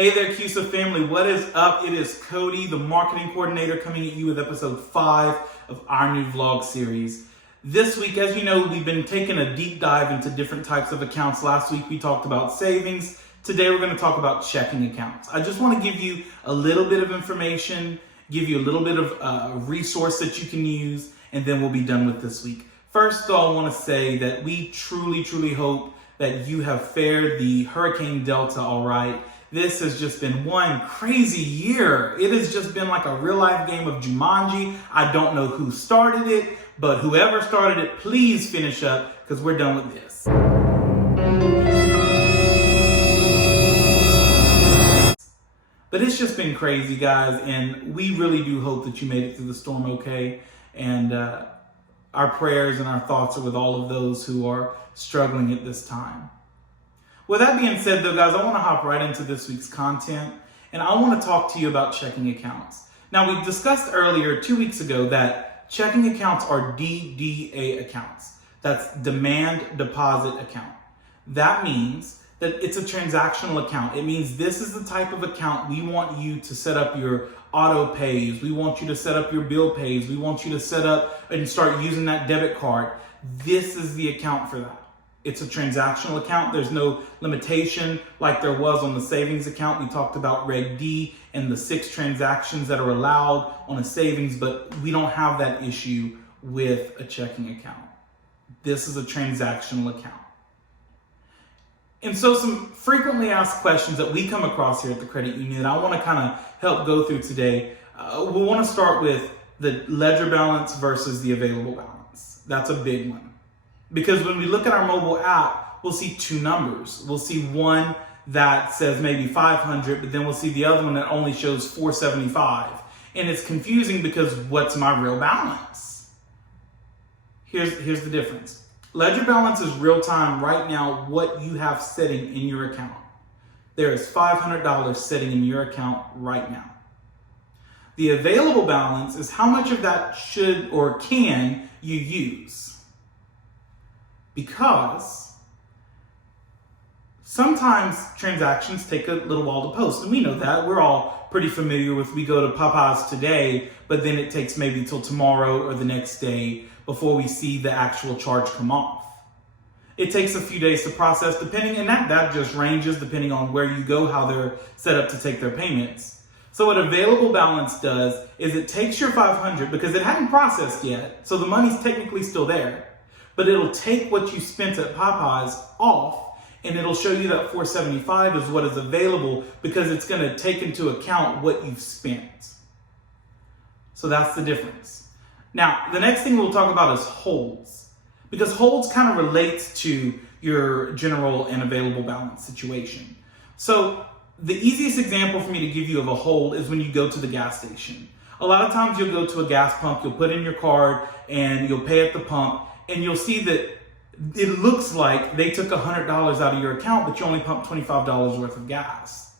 Hey there, CUSA family. What is up? It is Cody, the marketing coordinator, coming at you with episode 5 of our new vlog series. This week, as you know, we've been taking a deep dive into different types of accounts. Last week, we talked about savings. Today, we're going to talk about checking accounts. I just want to give you a little bit of information, give you a little bit of resource that you can use, and then we'll be done with this week. First, though, I want to say that we truly hope that you have fared the Hurricane Delta all right. This has just been one crazy year. It has just been like a real life game of Jumanji. I don't know who started it, but whoever started it, please finish up because we're done with this. But it's just been crazy, guys, and we really do hope that you made it through the storm okay. And our prayers and our thoughts are with all of those who are struggling at this time. With that being said, though, guys, I want to hop right into this week's content, and I want to talk to you about checking accounts. Now, we discussed earlier 2 weeks ago that checking accounts are DDA accounts. That's demand deposit account. That means that it's a transactional account. It means this is the type of account we want you to set up your auto pays. We want you to set up your bill pays. We want you to set up and start using that debit card. This is the account for that. It's a transactional account. There's no limitation like there was on the savings account. We talked about Reg D and the 6 transactions that are allowed on a savings, but we don't have that issue with a checking account. This is a transactional account. And so some frequently asked questions that we come across here at the credit union, I want to kind of help go through today. We want to start with the ledger balance versus the available balance. That's a big one. Because when we look at our mobile app, we'll see 2 numbers. We'll see one that says maybe 500, but then we'll see the other one that only shows 475. And it's confusing because what's my real balance? Here's the difference. Ledger balance is real time right now what you have sitting in your account. There is $500 sitting in your account right now. The available balance is how much of that should or can you use. Because sometimes transactions take a little while to post, and we know that. We're all pretty familiar with we go to Popeyes today, but then it takes maybe till tomorrow or the next day before we see the actual charge come off. It takes a few days to process, depending, and that just ranges depending on where you go, how they're set up to take their payments. So what available balance does is it takes your 500 because it hadn't processed yet, so the money's technically still there. But it'll take what you spent at Popeyes off, and it'll show you that 475 is what is available because it's going to take into account what you've spent. So that's the difference. Now, the next thing we'll talk about is holds, because holds kind of relates to your general and available balance situation. So the easiest example for me to give you of a hold is when you go to the gas station. A lot of times you'll go to a gas pump, you'll put in your card, and you'll pay at the pump, and you'll see that it looks like they took $100 out of your account, but you only pumped $25 worth of gas.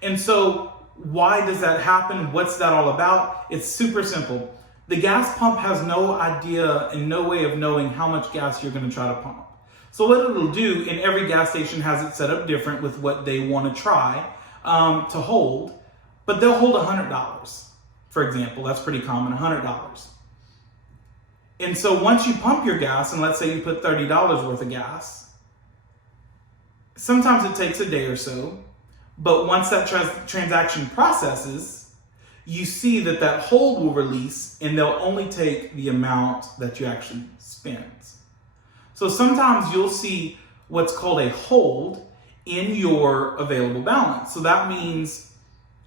And so why does that happen? What's that all about? It's super simple. The gas pump has no idea and no way of knowing how much gas you're going to try to pump. So what it'll do, and every gas station has it set up different with what they want to try to hold, but they'll hold $100. For example, that's pretty common, $100. And so once you pump your gas, and let's say you put $30 worth of gas, sometimes it takes a day or so, but once that transaction processes, you see that that hold will release, and they'll only take the amount that you actually spent. So sometimes you'll see what's called a hold in your available balance. So that means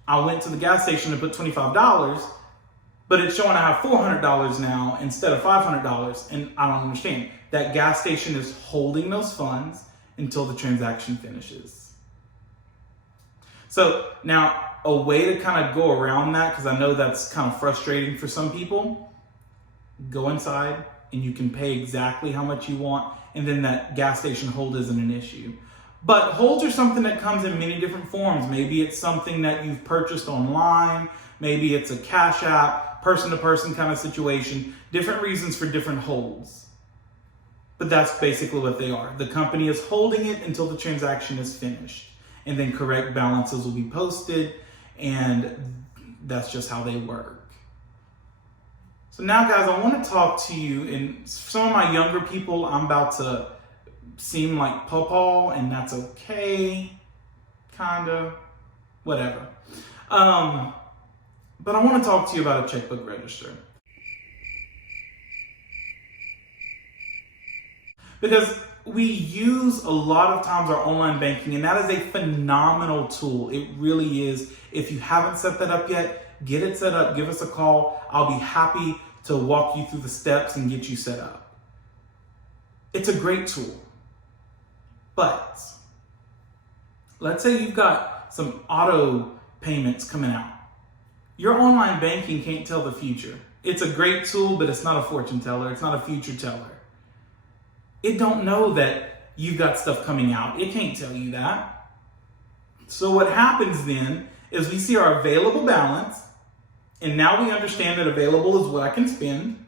I went to the gas station to put $25, but it's showing I have $400 now instead of $500, and I don't understand. That gas station is holding those funds until the transaction finishes. So now a way to kind of go around that, because I know that's kind of frustrating for some people, go inside and you can pay exactly how much you want, and then that gas station hold isn't an issue. But holds are something that comes in many different forms. Maybe it's something that you've purchased online, maybe it's a cash app, person-to-person kind of situation, different reasons for different holds. But that's basically what they are. The company is holding it until the transaction is finished, and then correct balances will be posted, and that's just how they work. So now, guys, I want to talk to you, and some of my younger people, I'm about to seem like pawpaw, and that's okay, kinda, whatever. But I want to talk to you about a checkbook register. Because we use a lot of times our online banking, and that is a phenomenal tool. It really is. If you haven't set that up yet, get it set up, give us a call. I'll be happy to walk you through the steps and get you set up. It's a great tool. But let's say you've got some auto payments coming out. Your online banking can't tell the future. It's a great tool, but it's not a fortune teller. It's not a future teller. It don't know that you've got stuff coming out. It can't tell you that. So what happens then is we see our available balance, and now we understand that available is what I can spend.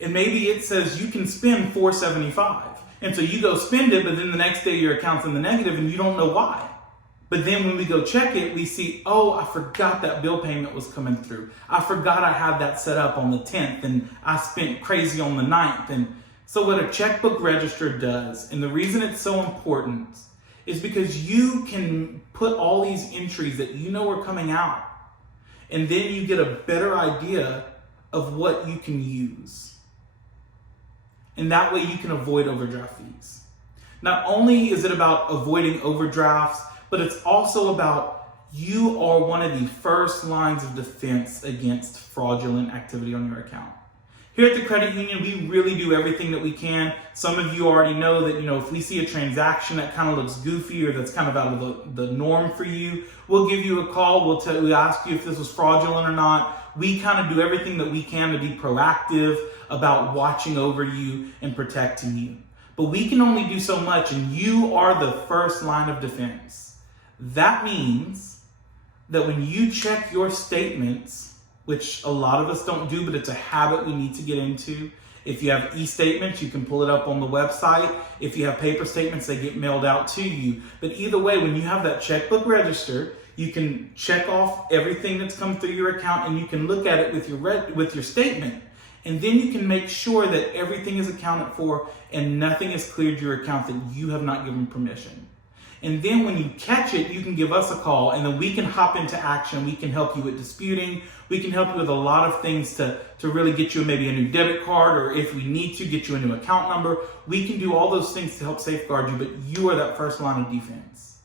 And maybe it says you can spend $475. And so you go spend it, but then the next day your account's in the negative and you don't know why. But then when we go check it, we see, oh, I forgot that bill payment was coming through. I forgot I had that set up on the 10th, and I spent crazy on the 9th. And so what a checkbook register does, and the reason it's so important, is because you can put all these entries that you know are coming out, and then you get a better idea of what you can use. And that way you can avoid overdraft fees. Not only is it about avoiding overdrafts, but it's also about you are one of the first lines of defense against fraudulent activity on your account. Here at the credit union, we really do everything that we can. Some of you already know that, if we see a transaction that kind of looks goofy or that's kind of out of the norm for you, we'll give you a call. We'll ask you if this was fraudulent or not. We kind of do everything that we can to be proactive about watching over you and protecting you. But we can only do so much, and you are the first line of defense. That means that when you check your statements, which a lot of us don't do, but it's a habit we need to get into. If you have e-statements, you can pull it up on the website. If you have paper statements, they get mailed out to you. But either way, when you have that checkbook register, you can check off everything that's come through your account, and you can look at it with your statement. And then you can make sure that everything is accounted for and nothing has cleared your account that you have not given permission. And then when you catch it, you can give us a call, and then we can hop into action. We can help you with disputing. We can help you with a lot of things to really get you maybe a new debit card, or if we need to, get you a new account number. We can do all those things to help safeguard you, but you are that first line of defense.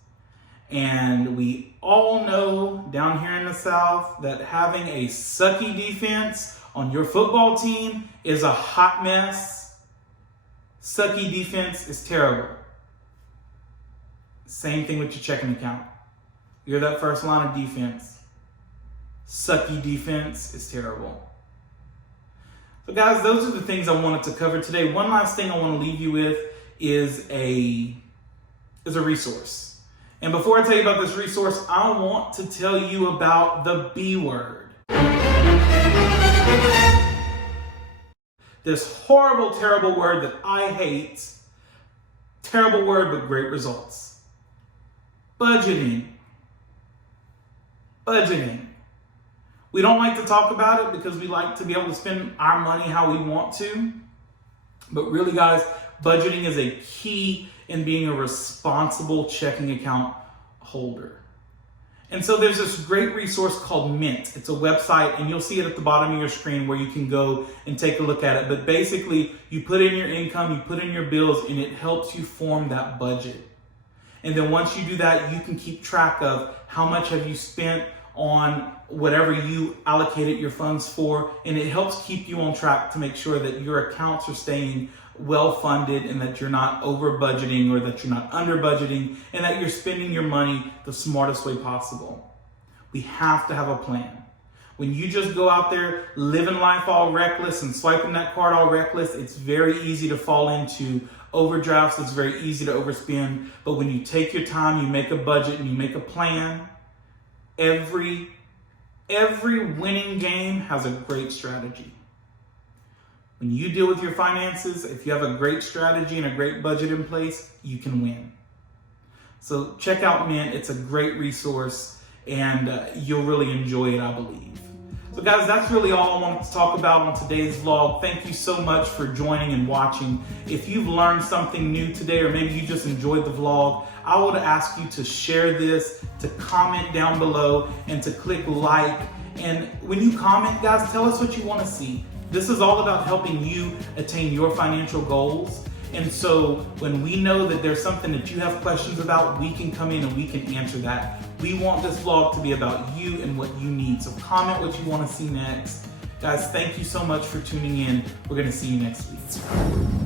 And we all know down here in the South that having a sucky defense on your football team is a hot mess. Sucky defense is terrible. Same thing with your checking account. You're that first line of defense. Sucky defense is terrible. So guys, those are the things I wanted to cover today. One last thing I want to leave you with is a resource. And before I tell you about this resource, I want to tell you about the B word. This horrible, terrible word that I hate. Terrible word, but great results. Budgeting. Budgeting. We don't like to talk about it because we like to be able to spend our money how we want to. But really, guys, budgeting is a key in being a responsible checking account holder. And so there's this great resource called Mint. It's a website, and you'll see it at the bottom of your screen where you can go and take a look at it. But basically, you put in your income, you put in your bills, and it helps you form that budget. And then once you do that, you can keep track of how much have you spent on whatever you allocated your funds for. And it helps keep you on track to make sure that your accounts are staying well funded, and that you're not over budgeting or that you're not under budgeting, and that you're spending your money the smartest way possible. We have to have a plan. When you just go out there living life all reckless and swiping that card all reckless, it's very easy to fall into overdrafts. It's very easy to overspend. But when you take your time, you make a budget and you make a plan, every winning game has a great strategy. When you deal with your finances, if you have a great strategy and a great budget in place, you can win. So check out Mint. It's a great resource, and you'll really enjoy it, I believe. So guys, that's really all I wanted to talk about on today's vlog. Thank you so much for joining and watching. If you've learned something new today, or maybe you just enjoyed the vlog, I would ask you to share this, to comment down below, and to click like. And when you comment, guys, tell us what you want to see. This is all about helping you attain your financial goals. And so when we know that there's something that you have questions about, we can come in and we can answer that. We want this vlog to be about you and what you need. So comment what you want to see next. Guys, thank you so much for tuning in. We're going to see you next week.